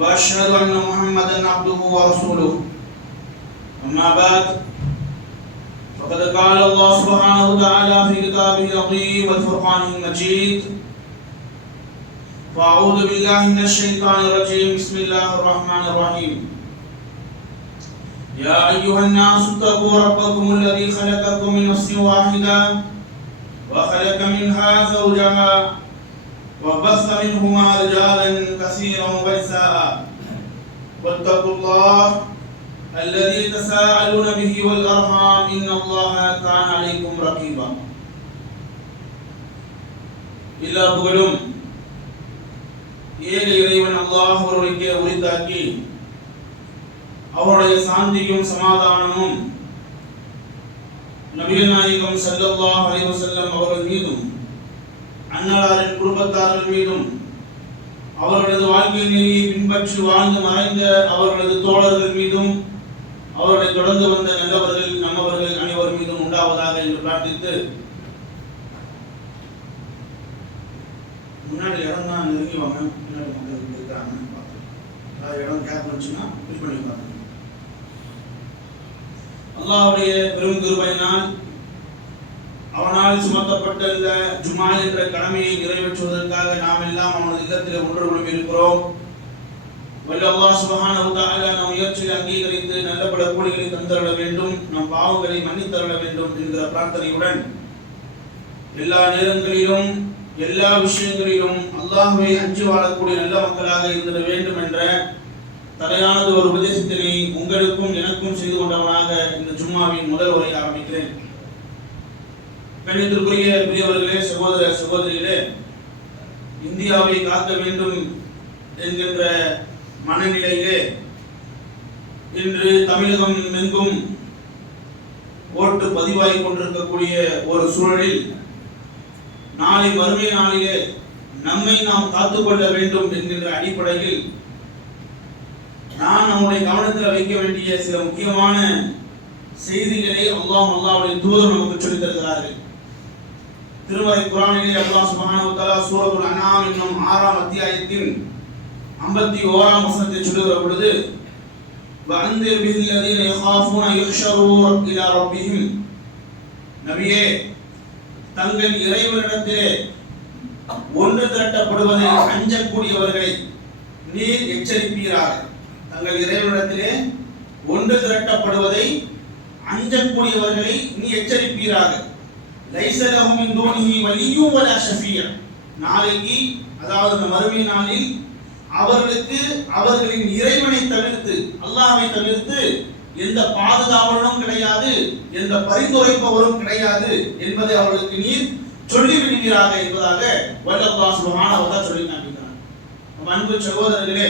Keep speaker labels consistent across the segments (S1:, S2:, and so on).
S1: وأشهد أن محمدا عبده ورسوله. أما بعد فقد قال الله سبحانه وتعالى في كتابه العظيم والفرقان المجيد فأعوذ بالله من الشيطان الرجيم. بسم الله الرحمن الرحيم. يا أيها الناس اتقوا ربكم الذي خلقكم من نفس واحدة وخلق منها زوجها وبث منهما رجالا كثيرا ونساء واتقوا الله الذي تساءلون به والارحام ان الله كان عليكم رقيبا எல்லா புகழும் ஏக இறைவன் அல்லாஹ் ஒருவருக்கே உரித்தாக்கி அவருடைய சாந்தியும் சமாதானமும் நபிகள் நாயகம் ஸல்லல்லாஹு அலைஹி வஸல்லம் அவர்கள் மீதும் அன்னலாரின் குடும்பத்தார்கள் மீதும் அவர்களது வாழ்க்கை நெறியை பின்பற்றி வாழ்ந்து மறைந்த அவர்களது தோழர்கள் மீதும் அவர்களை தொடர்ந்து வந்த நல்லவர்கள் நம்மவர்கள் அனைவர் மீதும் உண்டாவதாக என்று பிரார்த்தித்து முன்னாடி இடம் தான் நெருங்கி வாங்க முன்னாடி மக்கள் இருக்கிறாங்க. இடம் கேப் வந்துச்சுன்னா ஃபில் பண்ணி பாருங்க அல்லாவுடைய பெரும் கிருபையினால் அவனால் சுமத்தப்பட்ட இந்த ஜுமா என்ற கடமையை நிறைவேற்றுவதற்காக நாம் எல்லாம் அவனது இல்லத்தில் ஒன்று குழுமி இருக்கிறோம். வல்ல அல்லாஹ் சுபஹானஹு தஆலா நம் முயற்சியை அங்கீகரித்து நல்ல பல கூலிகளை தந்தருள வேண்டும் நம் பாவங்களை மன்னித்தருள வேண்டும் என்கிற பிரார்த்தனையுடன் எல்லா நேரங்களிலும் எல்லா விஷயங்களிலும் அல்லாஹ்வை அஞ்சு வாழக்கூடிய நல்ல மக்களாக இருந்திட வேண்டும் என்ற தலையானது ஒரு உபதேசத்தினை உங்களுக்கும் எனக்கும் செய்து கொண்டவனாக இந்த ஜும்மாவின் முதல் உரை ஆரம்பிக்கிறேன். கணித்திற்குரிய பெரியவர்களே சகோதர சகோதரிகளே இந்தியாவை காக்க வேண்டும் என்கின்ற மனநிலையிலே இன்று தமிழகம் எங்கும் ஓட்டு பதிவாகி கொண்டிருக்கக்கூடிய ஒரு சூழலில் நாளை வறுமை நாளிலே நம்மை நாம் காத்துக்கொள்ள வேண்டும் என்கின்ற அடிப்படையில் நான் நம்முடைய கவனத்தில் வைக்க வேண்டிய சில முக்கியமான செய்திகளை அல்லாஹ் அல்லாவுடைய தூதர் நமக்கு சொல்லித்தருகிறார்கள் திருவரை குரானிலே அல்லாஹ் சுபஹானஹு வ தஆலா சூரத்துல் அன்ஆம் என்னும் ஆறாம் அத்தியாயத்தின் 51 ஓராம் வசனத்தை சொல்லுகிற பொழுது வஅந்திர் பில்லதீன யகாஃபூன யுஹ்ஷரு இலா ரப்பிஹிம். நபியே தங்கள் இறைவனிடத்திலே ஒன்று திரட்டப்படுவதை அஞ்சக்கூடியவர்களை நீர் எச்சரிப்பீராக. தங்கள் இறைவனிடத்திலே ஒன்று திரட்டப்படுவதை அஞ்சக்கூடியவர்களை நீ எச்சரிப்பீராக. லைஸ லஹும் மின் தூனிஹி வலிய்யும் வலா ஷஃபியா. நாளைக்கு அதாவது அந்த மறுமை நாளில் அவர்களுக்கு அவர்களின் இறைவனை தவிர்த்து அல்லாஹ்வை தவிர்த்து எந்த பாதுகாவலனும் கிடையாது எந்த பரிந்துரைப்பவரும் கிடையாது என்பதை அவர்களுக்கு நீர் சொல்லி விடுகிறாக என்பதாக வல்லல்லாஹ் சுப்ஹானஹு சொல்லி காட்டுகிறார் அன்பு சகோதரர்களே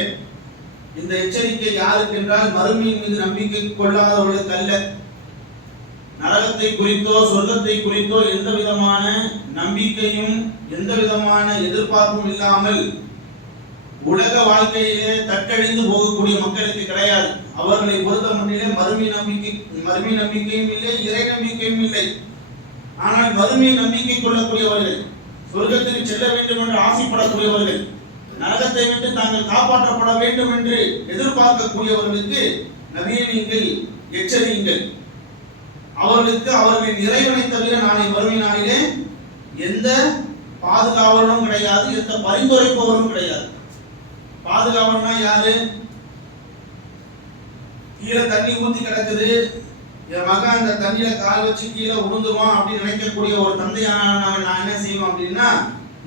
S1: இந்த எச்சரிக்கை யாருக்கு என்றால் மறுமையின் மீது நம்பிக்கை கொள்ளாதவர்களுக்கு அல்ல. நரகத்தை குறித்தோ சொர்க்கத்தை குறித்தோ எந்த விதமான நம்பிக்கையும் எந்த விதமான எதிர்பார்ப்பும் இல்லாமல் உலக வாழ்க்கையிலே தட்டழிந்து போகக்கூடிய மக்களுக்கு கிடையாது. அவர்களை பொறுத்த மட்டிலே மறுமை நம்பிக்கை மறுமை நம்பிக்கையும் இல்லை இறை நம்பிக்கையும் இல்லை. ஆனால் மறுமை நம்பிக்கை கொள்ளக்கூடியவர்கள் சொர்க்கத்திற்கு செல்ல வேண்டும் என்று ஆசைப்படக்கூடியவர்கள் நரகத்தை விட்டு தாங்கள் காப்பாற்றப்பட வேண்டும் என்று எதிர்பார்க்கக்கூடியவர்களுக்கு நபியை நீங்கள் எச்சரியுங்கள். அவர்களுக்கு அவர்களின் இறைவனை தவிர நாளை வறுமை நாளிலே எந்த பாதுகாவலனும் கிடையாது எந்த பரிந்துரைப்பவரும் கிடையாது. பாதுகாவலனா யாரு? கீழே தண்ணி ஊத்தி கிடக்குது. என் மகன் அந்த தண்ணியில கால் வச்சு கீழே உழுந்துருவான் அப்படின்னு நினைக்கக்கூடிய ஒரு தந்தையான நான் என்ன செய்வேன் அப்படின்னா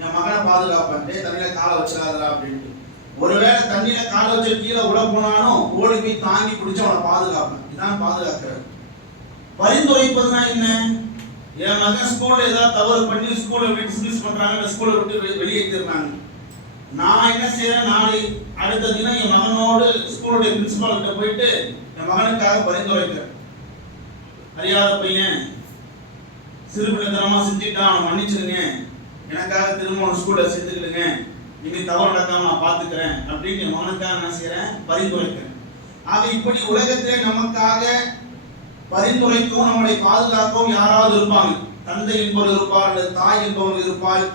S1: என் மகனை பாதுகாப்பேன். டே தண்ணியில காலை வச்சிடாதடா அப்படின்ட்டு. ஒருவேளை தண்ணியில காலை வச்சு கீழே விட போனாலும் ஓடி போய் தாங்கி பிடிச்சி அவனை பாதுகாப்பேன். இதான் பாதுகாக்கிறது பரிந்துரைப்பதுனா என்ன? என் மகன் ஸ்கூல்ல ஏதாவது தவறு பண்ணி ஸ்கூலை விட்டு டிஸ்மிஸ் பண்றாங்க ஸ்கூலை விட்டு வெளியேற்றிடுறாங்க நான் என்ன செய்யறேன் நாளை அடுத்த தினம் என் மகனோடு ஸ்கூலுடைய பிரின்சிபால் கிட்ட போயிட்டு என் மகனுக்காக பரிந்துரைக்கிறேன். அறியாத பையன் சிறுபிள்ளைத்தனமா செஞ்சுட்டான் அவனை மன்னிச்சிருங்க எனக்காக திரும்ப அவன் ஸ்கூல்ல சேர்த்துக்கிடுங்க. இனி தவறு நடக்காம நான் பாத்துக்கிறேன் அப்படின்னு என் மகனுக்காக என்ன செய்யறேன் பரிந்துரைக்கிறேன். ஆக இப்படி உலகத்திலே நமக்காக பரிந்துரைக்கும் நம்மளை பாதுகாக்கவும் யாராவது இருப்பாங்க. தந்தை என்பவர் இருப்பார் அல்லது தாய் என்பவர் இருப்பாள்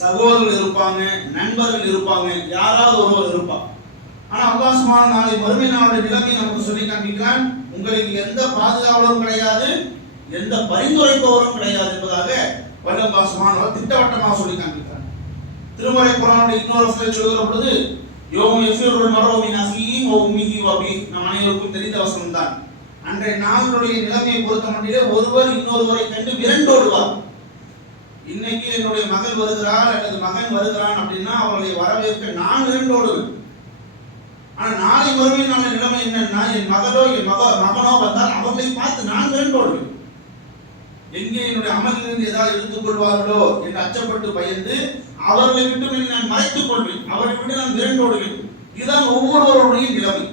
S1: சகோதரர்கள் இருப்பாங்க நண்பர்கள் இருப்பாங்க யாராவது ஒருவர் இருப்பார். ஆனா அல்லாஹ் நாளை மறுமை நாளுடைய நிலைமை நமக்கு சொல்லி காண்பிக்கிறான். உங்களுக்கு எந்த பாதுகாவலரும் கிடையாது எந்த பரிந்துரைப்பவரும் கிடையாது என்பதாக வல்லல்லாஹ் சுப்ஹானஹு திட்டவட்டமாக சொல்லி காண்பிக்கிறான். திருமலை குரானுடைய இன்னொரு வசனத்தில் சொல்கிற பொழுது யோகம் யஃபிருல் மர்உ மின் ஓ வ உம்மிஹி நம் அனைவருக்கும் தெரிந்த வசனம் தான் அன்றைய நாளுடைய நிலைமையை பொறுத்த மட்டிலே ஒருவர் இன்னொருவரை கண்டு விரண்டோடுவார் இன்னைக்கு என்னுடைய மகள் வருகிறாள் அல்லது மகன் வருகிறான் அப்படின்னா அவர்களை வரவேற்க நான் விரண்டோடுவேன் ஆனால் நாளை மறுமை நாள நிலைமை என்னன்னா என் மகளோ என் மக மகனோ வந்தால் அவர்களை பார்த்து நான் விரண்டோடுவேன் எங்கே என்னுடைய அமலிலிருந்து ஏதாவது எடுத்துக் கொள்வார்களோ என்று அச்சப்பட்டு பயந்து அவர்களை விட்டு நான் மறைத்துக் கொள்வேன். அவரை விட்டு நான் விரண்டோடுவேன் இதுதான் ஒவ்வொருவருடைய நிலைமை.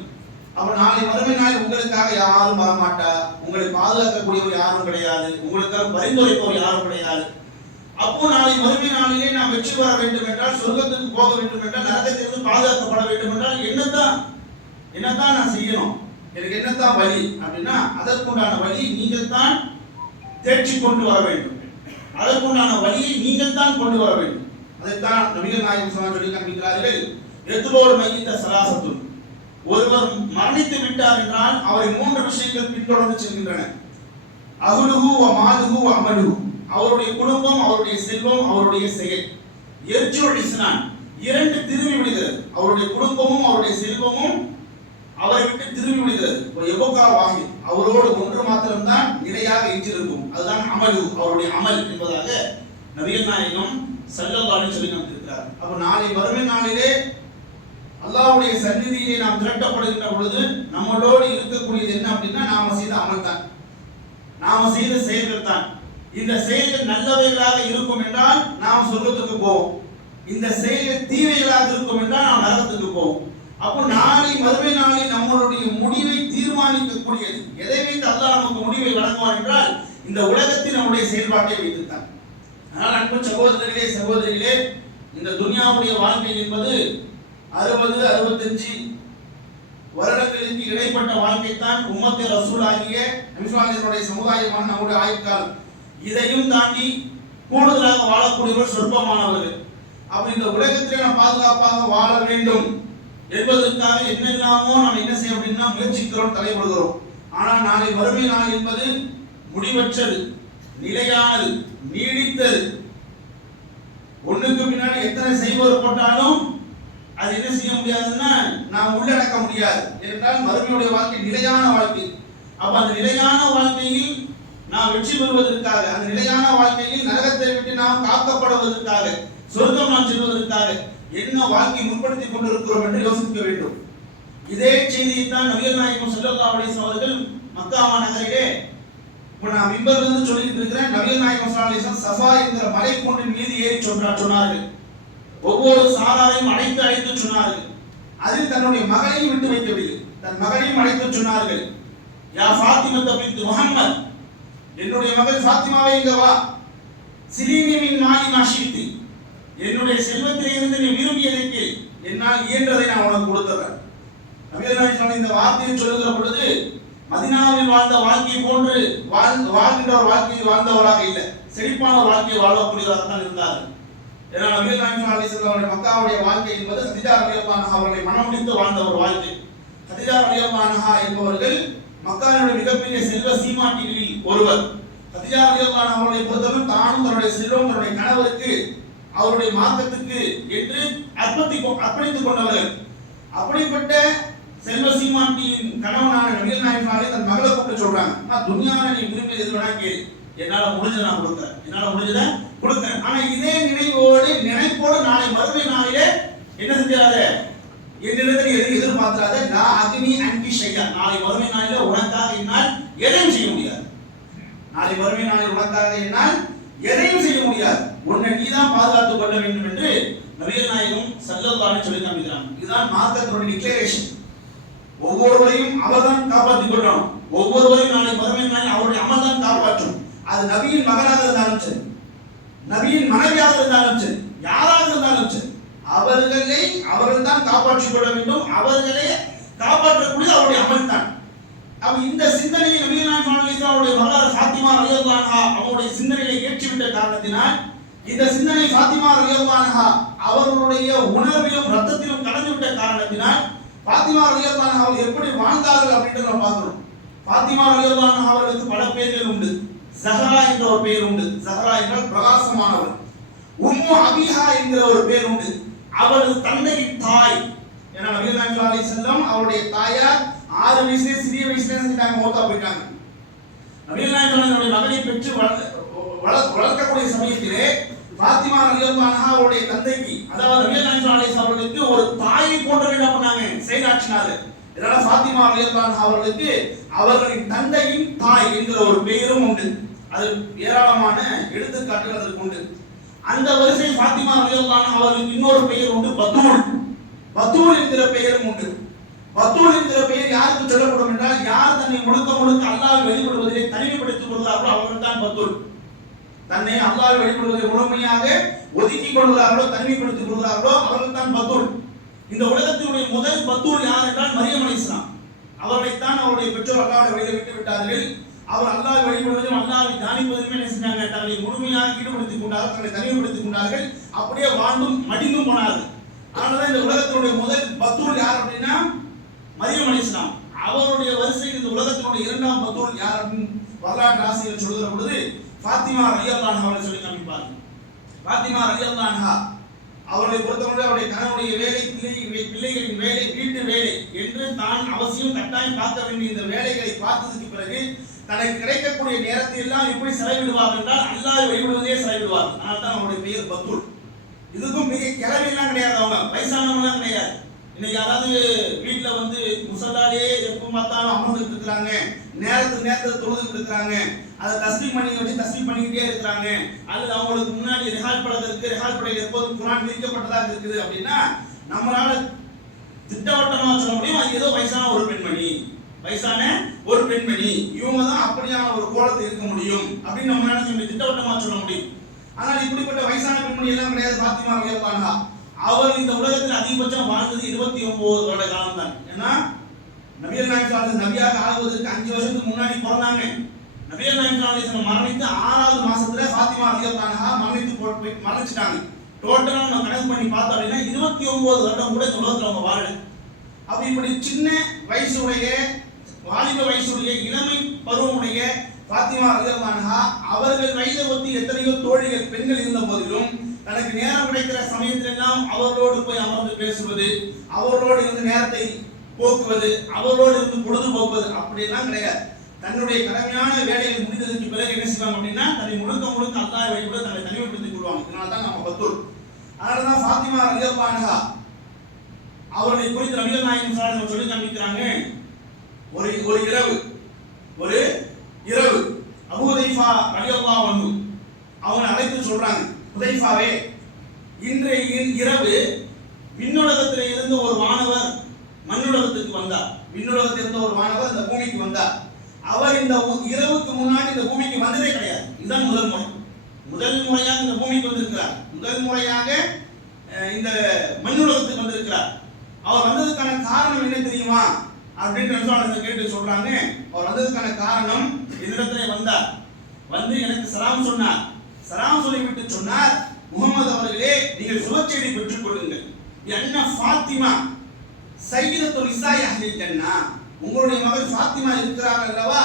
S1: அப்ப நாளை மறுமை நாள் உங்களுக்காக யாரும் வரமாட்டா உங்களை பாதுகாக்கக்கூடியவர் யாரும் கிடையாது. உங்களுக்காக பரிந்துரைப்பவர் யாரும் கிடையாது. அப்போ நாளை மறுமை நாளிலே நாம் வெற்றி பெற வேண்டும் என்றால் சொர்க்கத்துக்கு போக வேண்டும் என்றால் நரகத்திலிருந்து பாதுகாக்கப்பட வேண்டும் என்றால் என்னத்தான்? என்னத்தான் நான் செய்யணும்? எனக்கு என்னத்தான் வழி? அப்படின்னா அதற்குண்டான வழி நீங்கள் தான் தேர்ச்சி கொண்டு வர வேண்டும். அதற்குண்டான வழியை நீங்கள் தான் கொண்டு வர வேண்டும். அதைத்தான் நபிகள் நாயகம் சொன்னா சொல்லி காண்பிக்கிறார்கள் எத்துலோடு மையித்த சராசத்தும். ஒருவர் மரணித்து விட்டார் என்றால் அவரை மூன்று விஷயங்கள் பின்தொடர்ந்து செல்கின்றன. அகுலுகு மாதுகு மாலுகு அமலுகு அவருடைய குடும்பம் அவருடைய செல்வம் அவருடைய செயல். எர்ஜுல் இஸ்னான். இரண்டு திரும்பி விடுகிறது. அவருடைய குடும்பமும் அவருடைய செல்வமும் அவரை விட்டு திரும்பி விடுகிறது. ஒரு எபோகா வாகி அவரோடு ஒன்று மாத்திரம்தான் நிலையாக எஞ்சிருக்கும் அதுதான் அமலு அவருடைய அமல் என்பதாக நவீன நாயகம் சல்லல்லாஹு சொல்லி காமித்திருக்கிறார் அப்ப நாளை வறுமை நாளிலே அல்லாவுடைய சந்நிதியிலே நாம் திரட்டப்படுகின்ற பொழுது நம்மளோடு இருக்கக்கூடியது என்ன அப்படின்னா நாம செய்த அமல் தான். நாம செய்த செயல்கள் தான். இந்த செயல்கள் நல்லவைகளாக இருக்கும் என்றால் நாம் சொர்க்கத்துக்கு போவோம். இந்த செயல்கள் தீவைகளாக இருக்கும் என்றால் நாம் நரகத்துக்கு போவோம். அப்போ நாளை மறுமை நாளை நம்மளுடைய முடிவை தீர்மானிக்கக்கூடியது. எதை வைத்து அல்லாஹ் நமக்கு முடிவை வழங்குவான் என்றால் இந்த உலகத்தில் நம்முடைய செயல்பாட்டை வைத்துத்தான். ஆனால் அன்பு சகோதரர்களே சகோதரிகளே இந்த துனியாவுடைய வாழ்க்கை என்பது அறுபது அறுபத்தஞ்சு வருடங்களுக்கு இடைப்பட்ட வாழ்க்கைத்தான் உம்மத்தை ரசூல் ஆகிய நபிசுவாலினுடைய சமுதாயமான நம்முடைய ஆயுட்காலம். இதையும் தாண்டி கூடுதலாக வாழக்கூடியவர் சொற்பமானவர்கள். அப்படி இந்த உலகத்திலே நாம் பாதுகாப்பாக வாழ வேண்டும் என்பதற்காக என்னெல்லாமோ நாம் என்ன செய்ய அப்படின்னா முயற்சிக்கிறோம் தலைப்படுகிறோம் ஆனால் நாளை வறுமை நாள் என்பது முடிவற்றது நிலையானது நீடித்தது. ஒண்ணுக்கு பின்னாடி எத்தனை செய்வோர் போட்டாலும் அது என்ன செய்ய முடியாதுன்னா நாம் உள்ளடக்க முடியாது. என்றால் மறுமையுடைய வாழ்க்கை நிலையான வாழ்க்கை. அப்ப அந்த நிலையான வாழ்க்கையில் நாம் வெற்றி பெறுவதற்காக அந்த நிலையான வாழ்க்கையில் நரகத்தை விட்டு நாம் காக்கப்படுவதற்காக சொர்க்கம் நாம் செல்வதற்காக என்ன வாழ்க்கை முன்படுத்தி கொண்டிருக்கிறோம் என்று யோசிக்க வேண்டும். இதே செய்தியை தான் நவீன நாயகம் ஸல்லல்லாஹு அலைஹி அவர்கள் மக்கா நகரிலே இப்போ நான் மிம்பர்ல இருந்து சொல்லிட்டு இருக்கிறேன். நபிகள் நாயகம் சஃபா என்கிற மலை கொண்டின் மீது ஏறி சொன்னார் சொன்னார்கள். ஒவ்வொரு சாராரையும் அழைத்து அழைத்து சொன்னார்கள். அதில் தன்னுடைய மகளையும் விட்டு வைக்கவில்லை. தன் மகளையும் அழைத்து சொன்னார்கள். யா ஃபாத்திமத்த பின்த் முஹம்மத் என்னுடைய மகள் ஃபாத்திமாவை இங்க வா. சிலீமியமின் மாயி நாசித்து மாஷித்தி என்னுடைய செல்வத்திலிருந்து நீ விரும்பியதற்கு என்னால் இயன்றதை நான் உனக்கு கொடுத்துறேன் நபிகள் சொன்ன இந்த வார்த்தையை சொல்லுகிற பொழுது மதினாவில் வாழ்ந்த வாழ்க்கை போன்று வாழ் வாழ்கின்ற ஒரு வாழ்க்கையை வாழ்ந்தவராக இல்லை. செழிப்பான ஒரு வாழ்க்கையை வாழக்கூடியவராக தான் இருந்தார்கள் ஏன்னா நபிகள் நாயகம் அலிஸ்லாம் அவருடைய மக்காவுடைய வாழ்க்கை என்பது ஹதிஜா ரலியல்லாஹு அவர்களை மனமுடித்து வாழ்ந்த ஒரு வாழ்க்கை. ஹதிஜா ரலியல்லாஹு என்பவர்கள் மக்காவுடைய மிகப்பெரிய செல்வ சீமாட்டிகளில் ஒருவர். ஹதிஜா ரலியல்லாஹு அவர்களை பொறுத்தவரை தானும் தன்னுடைய செல்வம் தன்னுடைய கணவருக்கு அவருடைய மார்க்கத்துக்கு என்று அர்ப்பத்தி அர்ப்பணித்துக் கொண்டவர்கள். அப்படிப்பட்ட செல்வ சீமாட்டியின் கணவனான நபிகள் நாயகம் தன் மகளை கூப்பிட்டு சொல்றாங்க. நான் துணியான நீ விரும்பி எது வேணா கேளு. என்னால முடிஞ்ச நான் கொடுக்குறேன். என்னால முடிஞ்சத கொடுக்குறேன். ஆனா இதே நினைவோடு நினைப்போடு நாளை மறுமை நாளிலே என்ன செஞ்சாத என்னிடத்தில் எது எதிர்பார்க்காத நான் அக்னி அன்பி செய்யா நாளை மறுமை நாளில் உனக்காக என்னால் எதையும் செய்ய முடியாது. நாளை மறுமை நாளில் உனக்காக என்னால் எதையும் செய்ய முடியாது. உன்னை நீ தான் பாதுகாத்துக் கொள்ள வேண்டும் என்று நவீன நாயகம் சல்லல்லாஹு சொல்லி காமிக்கிறாங்க. இதுதான் மார்க்கத்தினுடைய டிக்ளரேஷன் ஒவ்வொருவரையும் அவர்தான் காப்பாற்றிக் கொள்ளணும். ஒவ்வொருவரையும் நாளை மறுமை நாளில் அவருடைய அமல் தான் காப்பாற்றும். அது நபியின் மகனாக இருந்தாலும் சரி நபியின் மனைவியாக இருந்தாலும் சரி யாராக இருந்தாலும் சரி அவர்களை அவர்கள் தான் காப்பாற்றிக் கொள்ள வேண்டும். அவர்களை காப்பாற்றக்கூடிய அவருடைய அமல் தான். அப்ப இந்த சிந்தனையை நபிகள் நாயகம் அவருடைய வரலாறு ஃபாத்திமா ரலியல்லாஹா அவருடைய சிந்தனையை ஏற்றிவிட்ட காரணத்தினால் இந்த சிந்தனை ஃபாத்திமா ரலியல்லாஹா அவர்களுடைய உணர்விலும் ரத்தத்திலும் கலந்துவிட்ட காரணத்தினால் ஃபாத்திமா ரலியல்லாஹா அவர்கள் எப்படி வாழ்ந்தார்கள் அப்படின்றத நம்ம பார்க்கிறோம் ஃபாத்திமா ரலியல்லாஹா அவர்களுக்கு பல பேர்கள் உண்டு. ஜஹரா என்ற ஒரு பெயர் உண்டு. ஜஹரா என்றால் பிரகாசமானவர். உம்மு அபிஹா என்கிற ஒரு பெயர் உண்டு. அவரது தந்தையின் தாய். ஏன்னா நபிகள் நாயகம் ஸல்லல்லாஹு அவருடைய தாயார் ஆறு வயசுலே சிறிய வயசுல செஞ்சுட்டாங்க மூத்தா போயிட்டாங்க நபிகள் நாயகம் அவருடைய மகனை பெற்று வளர்க்கக்கூடிய சமயத்திலே பாத்திமா ரலியல்லாஹு அவருடைய தந்தைக்கு அதாவது நபிகள் நாயகம் ஸல்லல்லாஹு அவர்களுக்கு ஒரு தாயை போன்றவை என்ன பண்ணாங்க செயலாற்றினாரு இதனால பாத்திமா ரலியல்லாஹு அவர்களுக்கு அவர்களின் தந்தையின் தாய் என்கிற ஒரு பெயரும் உண்டு. அது ஏராளமான எடுத்துக்காட்டுகள் அதற்கு உண்டு. அந்த வரிசையில் சாத்திமா ரலியல்லாஹு அவர்களுக்கு இன்னொரு பெயர் உண்டு பத்தூல் பத்தூல் என்கிற பெயரும் உண்டு. பத்தூல் என்கிற பெயர் யாருக்கு சொல்லப்படும் என்றால் யார் தன்னை முழுக்க முழுக்க அல்லாஹ் வெளிப்படுவதிலே தனிமைப்படுத்திக் கொள்கிறார்களோ அவர்கள் தான் பத்தூல் தன்னை அல்லாஹ் வெளிப்படுவதை முழுமையாக ஒதுக்கிக் கொள்கிறார்களோ தனிமைப்படுத்திக் கொள்கிறார்களோ அவர்கள் தான் பத்தூல் இந்த உலகத்தினுடைய முதல் பத்தூல் யார் என்றால் மரியம் அவர்களைத்தான் அவருடைய பெற்றோர் அல்லாவுடைய வெளியே விட்டு விட்டார்கள். அவர் அல்லாஹ் வழிபடுவதும் அல்லாஹை தியானிப்பதுமே என்ன செஞ்சாங்க? தங்களை முழுமையாக ஈடுபடுத்திக் கொண்டார்கள் தங்களை தனிமைப்படுத்திக் கொண்டார்கள். அப்படியே வாழ்ந்தும் மடிந்தும் போனார்கள். அதனால இந்த உலகத்தினுடைய முதல் பத்தூர் யார் அப்படின்னா? மரியம் அலைஹிஸ்ஸலாம் அவருடைய வரிசையில் இந்த உலகத்தினுடைய இரண்டாம் பத்தூர் யார் அப்படின்னு வரலாற்று ஆசிரியர் சொல்கிற பொழுது ஃபாத்திமா ரலியல்லாஹு அவர்களை சொல்லி காமிப்பார்கள். ஃபாத்திமா ரலியல்லாஹு அவர்களை பொறுத்தவரை அவருடைய கணவனுடைய வேலை பிள்ளை பிள்ளைகளின் வேலை வீட்டு வேலை என்று தான் அவசியம் கட்டாயம் பார்க்க வேண்டிய இந்த வேலைகளை பார்த்ததுக்கு பிறகு தனக்கு கிடைக்கக்கூடிய நேரத்தை எல்லாம் எப்படி செலவிடுவார் என்றால் அல்லாஹ் வழிபடுவதே செலவிடுவார். அதனால தான் அவனுடைய பெயர் பத்துல். இதுக்கும் மிக கிளவியெல்லாம் கிடையாது அவங்க. வயசானவங்களாம் கிடையாது. இன்னைக்கு யாராவது வீட்டில் வந்து முசல்லாலே எப்போ பார்த்தாலும் அமர்ந்துட்டு இருக்கிறாங்க நேரத்துக்கு நேரத்துக்கு தொழுதுட்டு இருக்கிறாங்க அதை தஸ்மி பண்ணி வச்சு தஸ்மி பண்ணிக்கிட்டே இருக்கிறாங்க. அல்லது அவங்களுக்கு முன்னாடி ரெஹால் படத்தில் இருக்கு. ரெஹால் படையில் எப்போதும் குரான் விதிக்கப்பட்டதாக இருக்குது அப்படின்னா நம்மளால திட்டவட்டமாக சொல்ல முடியும். அது ஏதோ வயசான ஒரு பெண்மணி. வயசான ஒரு பெண்மணி. இவங்க தான் அப்படியான ஒரு கோலத்தில் இருக்க முடியும் அப்படின்னு நம்ம என்ன செய்ய திட்டவட்டமா சொல்ல முடியும். ஆனால் இப்படிப்பட்ட வயசான பெண்மணி எல்லாம் கிடையாது. பாத்திமா ரலியல்லாஹு அவர் இந்த உலகத்தில் அதிகபட்சம் வாழ்ந்தது இருபத்தி ஒன்பது வருட காலம் தான் ஏன்னா நபியல் நாயகம் ஸல்லல்லாஹு நபியாக ஆகுவதற்கு அஞ்சு வருஷத்துக்கு முன்னாடி பிறந்தாங்க. நபியல் நாயகம் மரணித்து ஆறாவது மாசத்துல பாத்திமா ரலியல்லாஹு மரணித்து போட்டு மரணிச்சிட்டாங்க. டோட்டலாக நம்ம கணக்கு பண்ணி பார்த்தோம் அப்படின்னா இருபத்தி ஒன்பது வருடம் கூட இந்த உலகத்தில் அவங்க வாழல. அப்படி இப்படி சின்ன வயசுடைய வாலிப வயசுடைய இளமை பருவமுடைய பாத்திமா ரலியல்லாஹு அவர்கள் வயதை ஒத்தி எத்தனையோ தோழிகள் பெண்கள் இருந்த போதிலும் தனக்கு நேரம் கிடைக்கிற சமயத்திலெல்லாம் அவர்களோடு போய் அமர்ந்து பேசுவது அவர்களோடு இருந்து நேரத்தை போக்குவது அவர்களோடு இருந்து பொழுதுபோக்குவது அப்படியெல்லாம் கிடையாது. தன்னுடைய கடமையான வேலையை முடிந்ததற்கு பிறகு என்ன செய்வாங்க அப்படின்னா தன்னை முழுக்க முழுக்க அல்லாஹ் வழிபட தன்னை தனிமைப்படுத்திக் கொள்வாங்க. இதனால தான் நம்ம பத்தூர். அதனால தான் ஃபாத்திமா ரலியல்லாஹு அவர்களை குறித்து நபிகள் நாயகம் சார் சொல்லி காமிக்கிறாங்க ஒரு ஒரு இரவு ஒரு இரவு. அபுதைஃபா ரலியல்லா அன்ஹு அவங்க அழைத்து சொல்றாங்க உதைஃபாவே இன்றைய இரவு விண்ணுலகத்தில் இருந்து ஒரு மாணவர் மண்ணுலகத்துக்கு வந்தார். விண்ணுலகத்தில் இருந்த ஒரு மாணவர் இந்த பூமிக்கு வந்தார். அவர் இந்த இரவுக்கு முன்னாடி இந்த பூமிக்கு வந்ததே கிடையாது. இதுதான் முதல் முறை. முதல் முறையாக இந்த பூமிக்கு வந்திருக்கிறார். முதல் முறையாக இந்த மண்ணுலகத்துக்கு வந்திருக்கிறார். அவர் வந்ததுக்கான காரணம் என்ன தெரியுமா? அப்படின்னு நண்பர்கள் கேட்டு சொல்றாங்க. அவர் வந்ததுக்கான காரணம் என்னிடத்திலே வந்தார். வந்து எனக்கு சலாம் சொன்னார். சலாம் சொல்லிவிட்டு சொன்னார் முகமது அவர்களே நீங்கள் சுபச்செய்தி பெற்றுக் கொள்ளுங்கள். என்ன ஃபாத்திமா? சையீதத்துல் இசாய் அஹ்லில் ஜன்னா. உங்களுடைய மகள் ஃபாத்திமா இருக்கிறார் அல்லவா?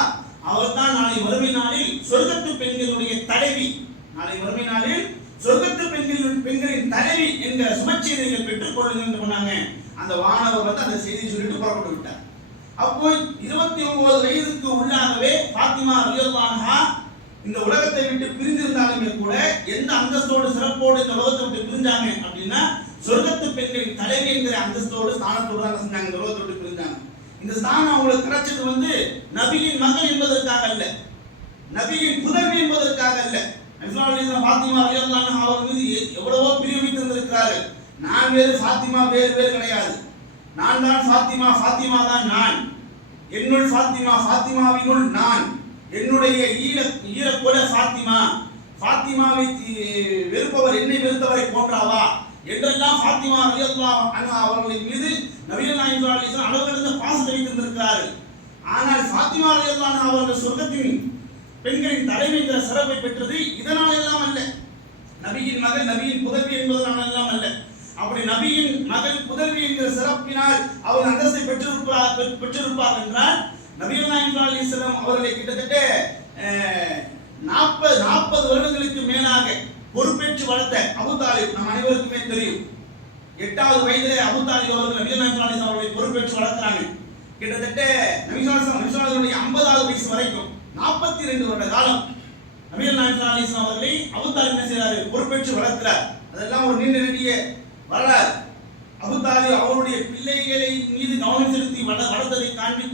S1: அவர் தான் நாளை வறுமை நாளில் சொர்க்கத்து பெண்களுடைய தலைவி. நாளை வறுமை நாளில் சொர்க்கத்து பெண்களின் பெண்களின் தலைவி என்ற சுபச்செய்திகள் பெற்றுக் கொள்ளுங்கள் என்று சொன்னாங்க. அந்த வானவர் வந்து அந்த செய்தியை சொல்லிட்டு புறப்பட்டு விட்டார். அப்போ இருபத்தி ஒன்பது வயதுக்கு உள்ளாகவே பாத்திமா ரலியல்லாஹா இந்த உலகத்தை விட்டு பிரிந்திருந்தாலுமே கூட எந்த அந்தஸ்தோடு சிறப்போடு இந்த உலகத்தை விட்டு பிரிஞ்சாங்க அப்படின்னா சொர்க்கத்து பெண்களின் தலைவி என்கிற அந்தஸ்தோடு ஸ்தானத்தோடு தான் செஞ்சாங்க இந்த உலகத்தை விட்டு பிரிஞ்சாங்க. இந்த ஸ்தானம் அவங்களுக்கு கிடைச்சது வந்து நபியின் மகன் என்பதற்காக அல்ல. நபியின் புதவி என்பதற்காக அல்ல. பாத்திமா அலிஸ்லாம் அவர் மீது எவ்வளவோ பிரியம் வைத்திருந்திருக்கிறார்கள் நான் வேறு பாத்திமா வேறு வேறு கிடையாது. நான் தான் ஃபாத்திமா ஃபாத்திமா தான் நான். என்னுள் ஃபாத்திமா ஃபாத்திமாவினுள் நான். என்னுடைய ஈர ஈரக்குல ஃபாத்திமா. ஃபாத்திமாவை வெறுப்பவர் என்னை வெறுத்தவரை போன்றாவா? என்றெல்லாம் ஃபாத்திமா ரலியல்லாஹு அண்ணா அவர்களின் மீது நவீன நாயன் ஸல்லல்லாஹு அலைஹி வஸல்லம் ஆனால் ஃபாத்திமா ரலியல்லாஹு அவர்கள் சொர்க்கத்தின் பெண்களின் தலைமை என்ற சிறப்பை பெற்றது இதனால் எல்லாம் அல்ல. நபியின் மகள் நபியின் புதல்வி என்பதனால் எல்லாம் அல்ல. அப்படி நபியின் மகள் புதல்வி என்கிற சிறப்பினால் அவர் அந்தஸ்தை பெற்றிருப்பார் பெற்றிருப்பார் என்றால் நபிகள் நாயகம் அலி செல்லம் அவர்களை கிட்டத்தட்ட நாற்பது நாற்பது வருடங்களுக்கு மேலாக பொறுப்பேற்று வளர்த்த அபுதாலிப் நம் அனைவருக்குமே தெரியும். எட்டாவது வயதிலே அபுதாலி அவர்கள் நபிகள் நாயகம் ஸல்லல்லாஹு அவர்களை பொறுப்பேற்று வளர்க்குறாங்க. கிட்டத்தட்ட நபிசாசம் நபிசாசனுடைய ஐம்பதாவது வயசு வரைக்கும் நாற்பத்தி ரெண்டு வருட காலம் நபிகள் நாயகம் ஸல்லல்லாஹு அவர்களை அபு என்ன செய்றாரு? பொறுப்பேற்று வளர்க்கிறார். அதெல்லாம் ஒரு நீண்ட நெடிய வரலாறு. அபுதாலி அவருடைய பிள்ளைகளை மீது கவனம் செலுத்தி வள வளர்த்ததை காண்பி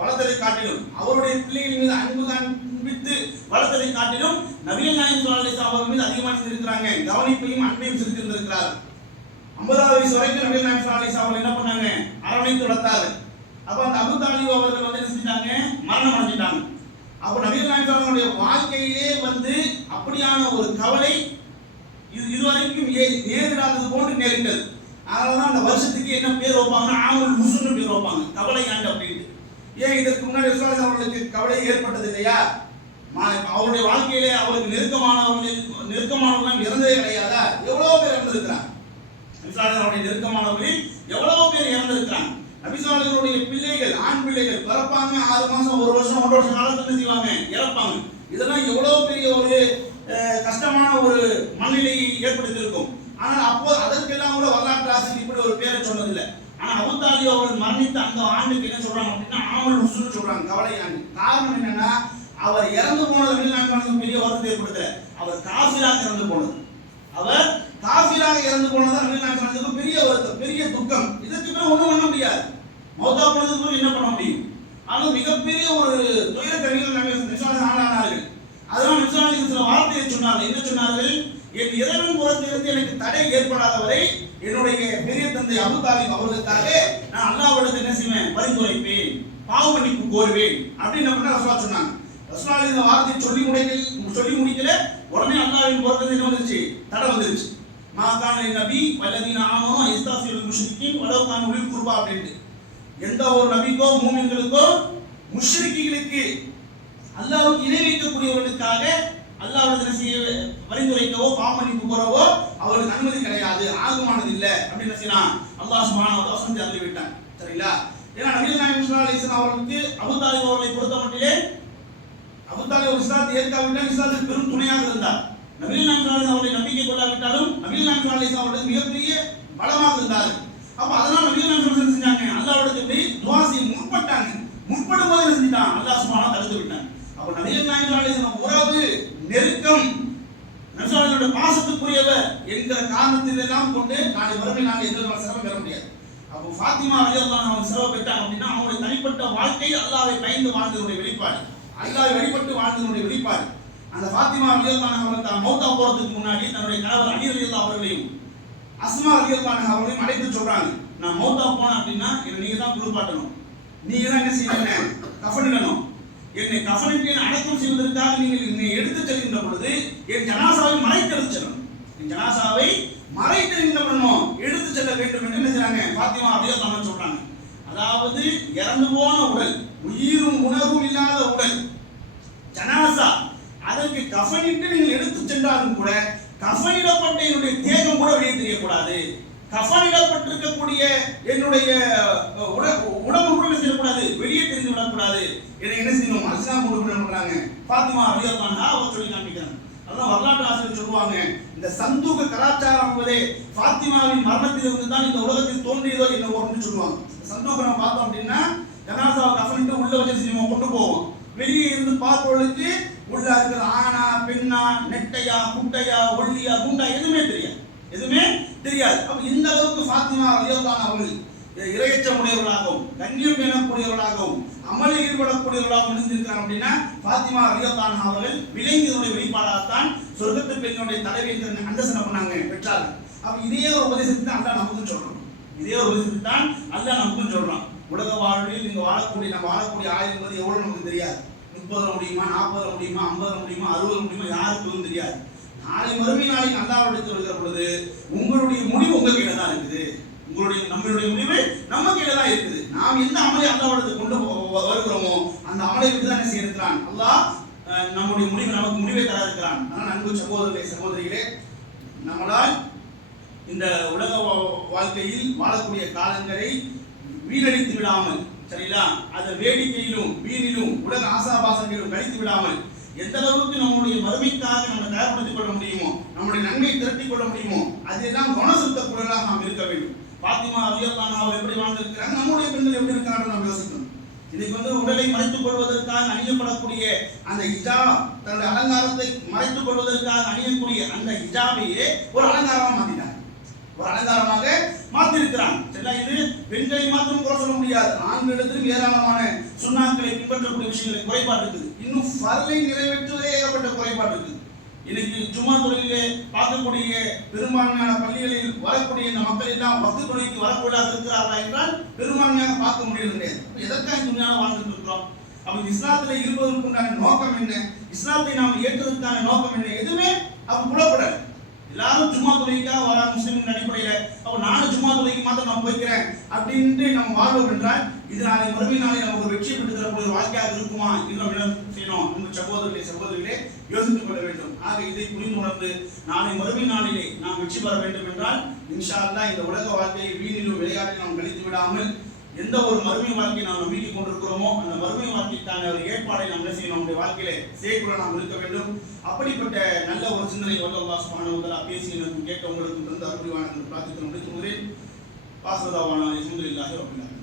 S1: வளர்த்ததை காட்டிலும் அவருடைய பிள்ளைகள் மீது அன்பு காண்பித்து வளர்த்ததை காட்டிலும் நவீன நாயகம் ஸல்லல்லாஹு அலைஹி அவர்கள் மீது அதிகமாக செலுத்திருக்கிறாங்க கவனிப்பையும் அன்பையும் செலுத்தியிருந்திருக்கிறார். ஐம்பதாவது வயசு வரைக்கும் நவீன நாயகம் ஸல்லல்லாஹு அவர்கள் என்ன பண்ணாங்க? அரவணைத்து வளர்த்தாரு அப்ப அந்த அபு தாலிப் அவர்கள் வந்து என்ன செஞ்சாங்க மரணம் அடைஞ்சிட்டாங்க. அப்போ நவீன நாயகம் ஸல்லல்லாஹு வாழ்க்கையிலே வந்து அப்படியான ஒரு கவலை இது இதுவரைக்கும் நேரிடாதது போன்று நேரிட்டது. அதனால அந்த வருஷத்துக்கு என்ன பேர் வைப்பாங்கன்னா ஆமுல் முசுன்னு பேர் வைப்பாங்க. கவலை ஆண்டு அப்படின்ட்டு. ஏன் இதற்கு முன்னாடி விசுவாசம் அவர்களுக்கு கவலை ஏற்பட்டது இல்லையா? மா- அவருடைய வாழ்க்கையிலே அவருக்கு நெருக்கமானவர்கள் நெருக்கமானவர்கள் இறந்ததே கிடையாதா? எவ்வளவு பேர் இறந்திருக்கிறாங்க. அவருடைய நெருக்கமானவர்கள் எவ்வளவு பேர் இறந்திருக்கிறாங்க. அபிசாலகருடைய பிள்ளைகள் ஆண் பிள்ளைகள் பிறப்பாங்க ஆறு மாசம் ஒரு வருஷம் ஒன்றரை வருஷம் காலத்துல செய்வாங்க? இறப்பாங்க. இதெல்லாம் எவ்வளவு பெரிய ஒரு கஷ்டமான ஒரு மனநிலையை ஏற்படுத்தியிருக்கும். ஆனால் அப்போ வரலாற்று ஒரு பேரை சொன்னதில்லை. ஆனா அபுதாலி அவர்கள் மரணித்த அந்த ஆண்டுக்கு என்ன சொல்றாங்க அப்படின்னா ஆமல் உசுன்னு சொல்றாங்க கவலை ஆண்டு காரணம் என்னன்னா அவர் இறந்து போனது வெளிநாட்டு பெரிய வருத்தம் ஏற்படுத்தல. அவர் காசிலாக இறந்து போனது. அவர் காஃபிராக இறந்து போனதான் வெளிநாட்டு பெரிய வருத்தம் பெரிய துக்கம். இதுக்கு பிறகு ஒண்ணும் பண்ண முடியாது. மௌத்தா போனதுக்கு பிறகு என்ன பண்ண முடியும் ஆனால் மிகப்பெரிய ஒரு துயர கவிகள் நாங்கள் நிசான ஆளானார்கள் அதனால் நிசானிக்கு சில வார்த்தையை சொன்னார்கள் என்ன சொன்னார்கள் என் இறைவன் புறத்திலிருந்து எனக்கு தடை ஏற்படாத வரை என்னுடைய பெரிய தந்தை அவர்களுக்காக நான் அல்லாவோட என்ன செய்வேன்? பரிந்துரைப்பேன். பாவ மன்னிப்பு கோருவேன். அப்படின்னு என்ன பண்ண ரசூலா சொன்னாங்க? ரசூலா இந்த வார்த்தையை சொல்லி முடிக்கல சொல்லி முடிக்கல. உடனே அல்லாவின் போறது என்ன வந்துருச்சு? தடை வந்துருச்சு. மாகான நபி வல்லதீன ஆமனோ இஸ்தாசியல் முஷ்ரிக்கின் வலவுகான உயிர் குருபா அப்படின்ட்டு. எந்த ஒரு நபிக்கோ மூமின்களுக்கோ முஷ்ரிக்கிகளுக்கு அல்லாவுக்கு இணை வைக்கக்கூடியவர்களுக்காக அல்லாவோட செய்ய பரிந்துரைக்கவோ பாமணிப்பு கோரவோ அவருக்கு அனுமதி கிடையாது. ஆகுமானது இல்லை. அப்படின்னு செய்யலாம் அல்லாஹ் சுபானவர்கள் வ தஆலா வசந்தி அருளி விட்டான் சரிங்களா? ஏன்னா நபிகள் நாயகம் ஸல்லல்லாஹு அலைஹி அவர்களுக்கு அபூ அவர்களை பொறுத்த மட்டிலே அபூ ஒரு இஸ்லாத்தை ஏற்காவிட்டால் இஸ்லாத்தில் பெரும் துணையாக இருந்தார். நபிகள் நாயகம் ஸல்லல்லாஹு அவர்களை நம்பிக்கை கொள்ளாவிட்டாலும் நபிகள் நாயகம் ஸல்லல்லாஹு அவர்களுக்கு மிகப்பெரிய பலமாக இருந்தார். அப்ப அதனால நபிகள் நாயகம் ஸல்லல்லாஹு செஞ்சாங்க? அல்லாவோட போய் துஆ செய்ய முற்பட்டாங்க. முற்படும் போது என்ன செஞ்சிட்டான்? அல்லாஹ் சுபானா தடுத்து விட்டாங்க அப்ப நபிகள் நாயகம் ஸல்லல்லாஹு உறவு நெருக்கம் நபிசாலியோட பாசத்துக்குரியவர் என்கிற காரணத்திலெல்லாம் கொண்டு நாளை வறுமை நாளை எதிர்கால சிரமம் பெற முடியாது. அப்போ ஃபாத்திமா அலியல்லான் அவன் சிரமம் பெற்றாங்க அப்படின்னா அவங்களுடைய தனிப்பட்ட வாழ்க்கை அல்லாவை பயந்து வாழ்ந்ததனுடைய வெளிப்பாடு. அல்லாவை வழிபட்டு வாழ்ந்ததனுடைய வெளிப்பாடு. அந்த ஃபாத்திமா அலியல்லான் அவர்கள் தான் மௌத்தா போறதுக்கு முன்னாடி தன்னுடைய கணவர் அலி அலியல்லா அவர்களையும் அஸ்மா அலியல்லான் அவர்களையும் அழைத்து சொல்றாங்க. நான் மௌத்தா போனேன் அப்படின்னா என்னை நீங்க தான் குளிப்பாட்டணும். நீங்க தான் என்ன செய்யணும்? கஃனிடணும் என்னை கஃனிட்டு அடக்கம் செய்வதற்காக நீங்கள் என்னை எடுத்துச் செல்கின்ற பொழுது என் ஜனாசாவை மறைத்தெடுத்து செல்லணும் என் ஜனாசாவை மறைத்தெறிந்த பண்ணணும் எடுத்து செல்ல வேண்டும் என்று என்ன செய்றாங்க பாத்திமா அப்படியோ தமிழ் சொல்றாங்க. அதாவது இறந்து போன உடல் உயிரும் உணர்வும் இல்லாத உடல் ஜனாசா அதற்கு கஃனிட்டு நீங்கள் எடுத்து சென்றாலும் கூட கஃனிடப்பட்ட என்னுடைய தேகம் கூட வெளியே தெரியக்கூடாது. கஃனிடப்பட்டிருக்கக்கூடிய என்னுடைய உட உடம்பு கூட செய்யக்கூடாது வெளியே தெரிந்து விடக்கூடாது. என்னை என்ன செய்யணும்? அஸ்லாம் கொண்டு போய் பண்றாங்க பாத்திமா அலியல்லான்ஹா அவர் சொல்லி காமிக்கிறாங்க அதான் வரலாற்று ஆசிரியர் சொல்லுவாங்க இந்த சந்தூக கலாச்சாரம் என்பதே ஃபாத்திமாவின் மரணத்திலிருந்து தான் இந்த உலகத்தில் தோன்றியதோ என்னவோ அப்படின்னு சொல்லுவாங்க. சந்தூக நம்ம பார்த்தோம் அப்படின்னா ஜனாசாவை கஃனிட்டு உள்ள வச்சு சினிமா கொண்டு போவோம். வெளியே இருந்து பார்ப்பவர்களுக்கு உள்ள இருக்கிற ஆணா பெண்ணா நெட்டையா குட்டையா ஒல்லியா குண்டா எதுவுமே தெரியாது. எதுவுமே தெரியாது. அப்ப இந்த அளவுக்கு ஃபாத்திமா ரலியல்லாஹு அவர்கள் இரையச்சமுடையவர்களாகவும் கண்ணியம் எனக்கூடியவர்களாகவும் அமலில் ஈடுபடக்கூடியவர்களாகவும் இருந்திருக்கிறாங்க அப்படின்னா பாத்திமா அலியத்தான் அவர்கள் விலங்கினுடைய வெளிப்பாடாகத்தான் சொர்க்கத்து பெண்ணுடைய தலைவி என்கிற அந்தசனை பண்ணாங்க? பெற்றார்கள். அப்ப இதே ஒரு உபதேசத்தை தான் அல்லா நமக்கும் சொல்றோம் இதே ஒரு உபதேசத்தை தான் அல்லா நமக்கும் சொல்றோம் உலக வாழ்வில் நீங்க வாழக்கூடிய நம்ம வாழக்கூடிய ஆயுள் என்பது எவ்வளவு நமக்கு தெரியாது. முப்பது முடியுமா நாற்பது முடியுமா ஐம்பது முடியுமா அறுபது முடியுமா யாருக்கும் தெரியாது. நாளை மறுமை நாளைக்கு அல்லாஹ்விடத்தில் வருகிற பொழுது உங்களுடைய முடிவு உங்க கையில தான் இருக்குது. உங்களுடைய நம்மளுடைய முடிவு நம்ம கையில தான் இருக்குது. நாம் எந்த அமலை அல்லாவோட கொண்டு வருகிறோமோ அந்த அமலை விட்டு தான் செய்திருக்கிறான் அல்லாஹ் நம்முடைய முடிவு நமக்கு முடிவை தர இருக்கிறான் ஆனால் அன்பு சகோதரர்களே சகோதரிகளே நம்மளால் இந்த உலக வா- வாழ்க்கையில் வாழக்கூடிய காலங்களை வீணடித்து விடாமல் சரிங்களா? அதை வேடிக்கையிலும் வீணிலும் உலக ஆசாபாசங்களிலும் கழித்து விடாமல் எந்த அளவுக்கு நம்முடைய மறுமைக்காக நம்ம தயார்படுத்திக் கொள்ள முடியுமோ நம்முடைய நன்மையை திரட்டிக் கொள்ள முடியுமோ அதெல்லாம் குணசுத்தக்கூடியவர்களாக நாம் இருக்க வேண்டும். பாத்திமா அவியல்லான அவர் எப்படி வாழ்ந்திருக்கிறாங்க? நம்முடைய பெண்கள் எப்படி இருக்காங்க நம்ம யோசிக்கணும். இன்னைக்கு வந்து உடலை மறைத்துக் கொள்வதற்காக அணியப்படக்கூடிய அந்த ஹிஜா தன்னுடைய அலங்காரத்தை மறைத்துக் கொள்வதற்காக அணியக்கூடிய அந்த ஹிஜாவையே ஒரு அலங்காரமா மாற்றினார் ஒரு அலங்காரமாக மாத்திருக்கிறான் சரிங்களா? இது பெண்களை மாத்திரம் குறை சொல்ல முடியாது. ஆண்களிடத்திலும் ஏராளமான சுண்ணாக்களை பின்பற்றக்கூடிய விஷயங்களை குறைபாடு இருக்குது. இன்னும் பல்லை நிறைவேற்றுவதே ஏகப்பட்ட குறைபாடு இருக்குது. இன்னைக்கு ஜும்மா தொழிலே பார்க்கக்கூடிய பெரும்பான்மையான பள்ளிகளில் வரக்கூடிய இந்த மக்கள் எல்லாம் பக்தி தொழிலுக்கு வரக்கூடாது இருக்கிறார்களா என்றால் பெரும்பான்மையாக பார்க்க முடியவில்லை. கிடையாது எதற்காக துணியாக வாழ்ந்துட்டு இருக்கிறோம்? அப்ப இந்த இஸ்லாத்துல இருப்பதற்குண்டான நோக்கம் என்ன? இஸ்லாத்தை நாம் ஏற்றதற்கான நோக்கம் என்ன? எதுவுமே அப்ப புலப்படாது எல்லாரும் சும்மா தொழிலுக்காக வர முஸ்லீம்கள் அடிப்படையில். அப்போ நானும் சும்மா தொழிலுக்கு மாத்திரம் நான் போய்க்கிறேன் அப்படின்ட்டு நம்ம வாழ்வோம் என்றால் இது நாளை மறுமை நாளை நமக்கு ஒரு வெற்றி பெற்று தரக்கூடிய ஒரு வாழ்க்கையாக இருக்குமா? இன்னும் என்ன செய்யணும்? நம்ம சகோதரர்களே சகோதரிகளே யோசித்துக் கொள்ள வேண்டும். ஆக இதை புரிந்து உணர்ந்து நாளை மறுமை நாளிலே நாம் வெற்றி பெற வேண்டும் என்றால் இன்ஷா அல்லா இந்த உலக வாழ்க்கையை வீணிலும் விளையாட்டில் நாம் கழித்து விடாமல் எந்த ஒரு மறுமை வாழ்க்கையை நாம் நம்பிக்கை கொண்டிருக்கிறோமோ அந்த மறுமை வாழ்க்கைக்கான ஒரு ஏற்பாடை நாம் என்ன செய்யணும்? நம்முடைய வாழ்க்கையில சேர்க்குள்ள நாம் இருக்க வேண்டும். அப்படிப்பட்ட நல்ல ஒரு சிந்தனை வல்ல அல்லாஹ் சுப்ஹானஹு வ தஆலா பேசி எனக்கு கேட்ட உங்களுக்கு தந்த அருள்வான என்று பிரார்த்தித்து முடித்துகிறேன் வாசதாவான அல்ஹம்துலில்லாஹி ரப்பில்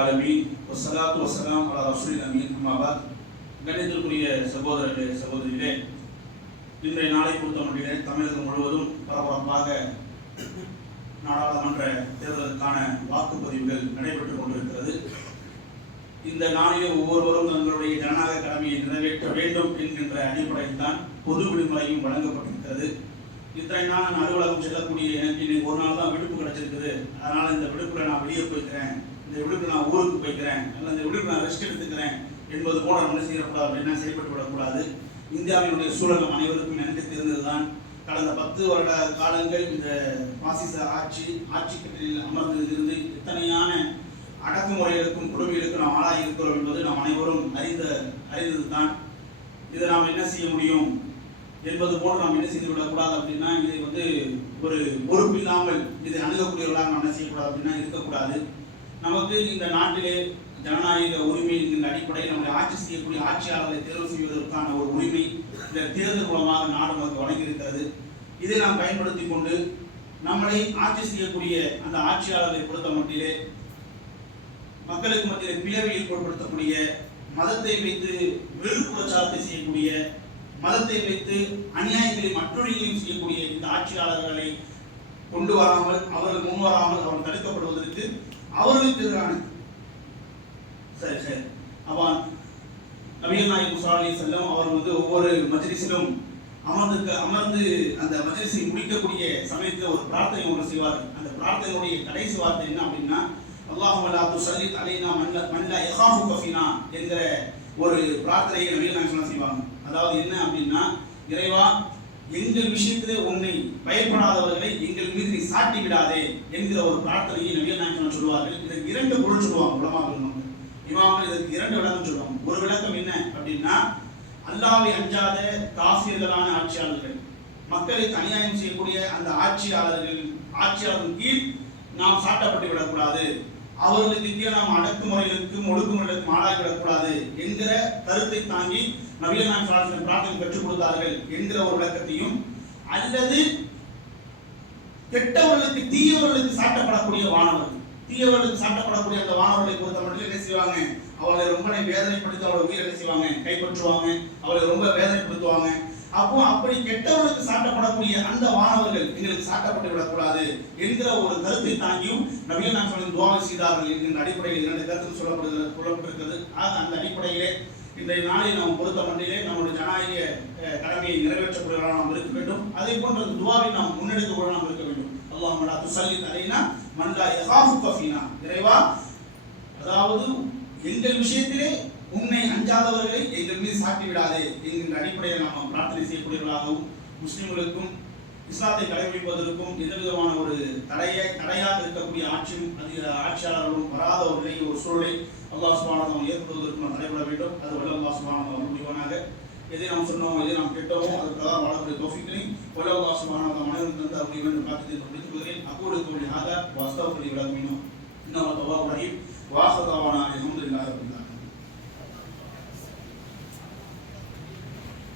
S1: ஆலமீன் வஸ்ஸலாத்து வஸ்ஸலாம் அலா ரசூலில் அமீன் அம்மாபாத் கணிதத்திற்குரிய சகோதரர்களே சகோதரிகளே இன்றைய நாளை பொறுத்தமட்டிலே தமிழகம் முழுவதும் பரபரப்பாக நாடாளுமன்ற தேர்தலுக்கான வாக்குப்பதிவுகள் நடைபெற்றுக் கொண்டிருக்கிறது. இந்த நாளிலே ஒவ்வொருவரும் தங்களுடைய ஜனநாயக கடமையை நிறைவேற்ற வேண்டும் என்கின்ற அடிப்படையில் தான் பொது விடுமுறையும் வழங்கப்பட்டிருக்கிறது. இத்தனை நாள் நான் அலுவலகம் செல்லக்கூடிய எனக்கு இன்னைக்கு ஒரு நாள் தான் விடுப்பு கிடைச்சிருக்குது. அதனால இந்த விடுப்புல நான் வெளியே போய்க்கிறேன். இந்த விடுப்பு நான் ஊருக்கு போய்க்கிறேன் அல்ல இந்த விடுப்பு நான் ரெஸ்ட் எடுத்துக்கிறேன் என்பது போல நம்ம என்ன செய்யக்கூடாது அப்படின்னா செயல்பட்டு விடக்கூடாது இந்தியாவினுடைய சூழல் அனைவருக்கும் நன்கு தெரிந்ததுதான். கடந்த பத்து வருட காலங்கள் இந்த பாசிச ஆட்சி ஆட்சி கட்டிலில் அமர்ந்திருந்து எத்தனையான அடக்குமுறைகளுக்கும் கொடுமைகளுக்கும் நாம் ஆளாகி இருக்கிறோம் என்பது நாம் அனைவரும் அறிந்த அறிந்தது தான் இதை நாம் என்ன செய்ய முடியும் என்பது போல நாம் என்ன செய்து விடக்கூடாது அப்படின்னா இதை வந்து ஒரு பொறுப்பில்லாமல் இதை அணுகக்கூடியவர்களாக நாம் என்ன செய்யக்கூடாது அப்படின்னா இருக்கக்கூடாது. நமக்கு இந்த நாட்டிலே ஜனநாயக உரிமை என்கின்ற அடிப்படையில் நம்முடைய ஆட்சி செய்யக்கூடிய ஆட்சியாளர்களை தேர்வு செய்வதற்கான ஒரு உரிமை இந்த தேர்தல் மூலமாக நாடு நமக்கு வழங்கியிருக்கிறது. இதை நாம் பயன்படுத்தி கொண்டு நம்மளை ஆட்சி செய்யக்கூடிய அந்த ஆட்சியாளர்களை பொறுத்த மட்டிலே மக்களுக்கு மத்தியில் பிளவை ஏற்படுத்தக்கூடிய மதத்தை வைத்து வெறுப்பு பிரச்சாரத்தை செய்யக்கூடிய மதத்தை வைத்து அநியாயங்களை மற்றொழிகளையும் செய்யக்கூடிய இந்த ஆட்சியாளர்களை கொண்டு வராமல் அவர்கள் முன்வராமல் அவர்கள் தடுக்கப்படுவதற்கு அவர்களுக்கு எதிரான. சரி சரி. அவன் நபிகள் நாயகம் சுல்லல்லாஹு செல்லும் அவர் வந்து ஒவ்வொரு மஜ்ரிசிலும் அமர்ந்து அமர்ந்து அந்த மஜ்லிஸை முடிக்கக்கூடிய சமயத்தில் ஒரு பிரார்த்தனை ஒன்று செய்வார் அந்த பிரார்த்தனையுடைய கடைசி வார்த்தை என்ன அப்படின்னா அல்லாஹு அல்லா துஸல்லித் அலைனா மன் மல்ல மன் கஃபினா யகாஃபுக என்கிற ஒரு பிரார்த்தனையை நபிகள் நாயகம் செய்வாங்க. அதாவது என்ன அப்படின்னா இறைவா எங்கள் விஷயத்திலே உன்னை பயப்படாதவர்களை எங்கள் மீது நீ சாட்டி விடாதே என்கிற ஒரு பிரார்த்தனையை நவீன நாயக்கன் சொல்லுவார்கள். இதற்கு இரண்டு பொருள் சொல்லுவாங்க உலமாக்கள் நமக்கு இமாம்கள் இதற்கு இரண்டு விளக்கம் சொல்லுவாங்க. ஒரு விளக்கம் என்ன அப்படின்னா அல்லாவை அஞ்சாத காசியர்களான ஆட்சியாளர்கள் மக்களுக்கு அநியாயம் செய்யக்கூடிய அந்த ஆட்சியாளர்கள் ஆட்சியாளர்கள் கீழ் நாம் சாட்டப்பட்டு விடக்கூடாது. அவர்களுக்கு கீழே நாம் அடக்குமுறைகளுக்கும் ஒடுக்குமுறைகளுக்கும் ஆளாகி விடக்கூடாது என்கிற கருத்தை தாங்கி நவீன நாம் பிரார்த்தனை பெற்றுக் கொடுத்தார்கள் என்கிற ஒரு விளக்கத்தையும் அல்லது கெட்டவர்களுக்கு தீயவர்களுக்கு சாட்டப்படக்கூடிய வானவர்கள் தீயவர்களுக்கு சாட்டப்படக்கூடிய அந்த வானவர்களை பொறுத்த மட்டும் என்ன செய்வாங்க? அவளை ரொம்ப வேதனைப்படுத்தி அவளை உயிரை என்ன செய்வாங்க? கைப்பற்றுவாங்க. அவளை ரொம்ப வேதனைப்படுத்துவாங்க. அப்போ அப்படி கெட்டவர்களுக்கு சாட்டப்படக்கூடிய அந்த வானவர்கள் எங்களுக்கு சாட்டப்பட்டு விடக்கூடாது என்கிற ஒரு கருத்தை தாங்கியும் நவீன நான் சொன்ன துவாவை செய்தார்கள் என்கின்ற அடிப்படையில் இரண்டு கருத்து சொல்லப்படுகிறது சொல்லப்பட்டிருக்கிறது. ஆக அந்த அடிப்படையிலே இன்றைய நாளில் நாம் பொறுத்த மட்டிலே நம்முடைய ஜனநாயக கடமையை நிறைவேற்றக்கூடியவர்களாக நாம் இருக்க வேண்டும். அதே போன்ற துவாவை நாம் முன்னெடுக்கக்கூடிய நாம் இருக்க வேண்டும். அல்லாஹ் மடா துசல்லி தலைனா மண்டா யகாஃபு கஃபீனா இறைவா அதாவது எங்கள் விஷயத்திலே உன்னை அஞ்சாதவர்களை எங்கள் மீது சாட்டி விடாதே என்கின்ற அடிப்படையில் நாம் பிரார்த்தனை செய்யக்கூடியவர்களாகவும் முஸ்லிம்களுக்கும் இஸ்லாத்தை கடைபிடிப்பதற்கும் எந்தவிதமான ஒரு தடையை தடையாக இருக்கக்கூடிய ஆட்சியும் அது ஆட்சியாளர்களும் வராத ஒரு நிலை ஒரு சூழலை அல்லாஹ் சுபானதம் ஏற்படுவதற்கு நாம் நடைபெற வேண்டும் அது வல்ல அல்லாஹ் சுபானதம் முடிவானாக எதை நாம் சொன்னோமோ எதை நாம் கேட்டோமோ அதற்காக வாழக்கூடிய தோஃபிக்கினை வல்ல அல்லாஹ் சுபானதம் மனிதன் தந்து அப்படி வேண்டும் பார்த்து முடித்துக் கொள்கிறேன் அக்கூடு தோழி ஆக வாஸ்தவ பள்ளி விளம்பினோம் இன்னும் தவா ரஹீம் வாசதாவான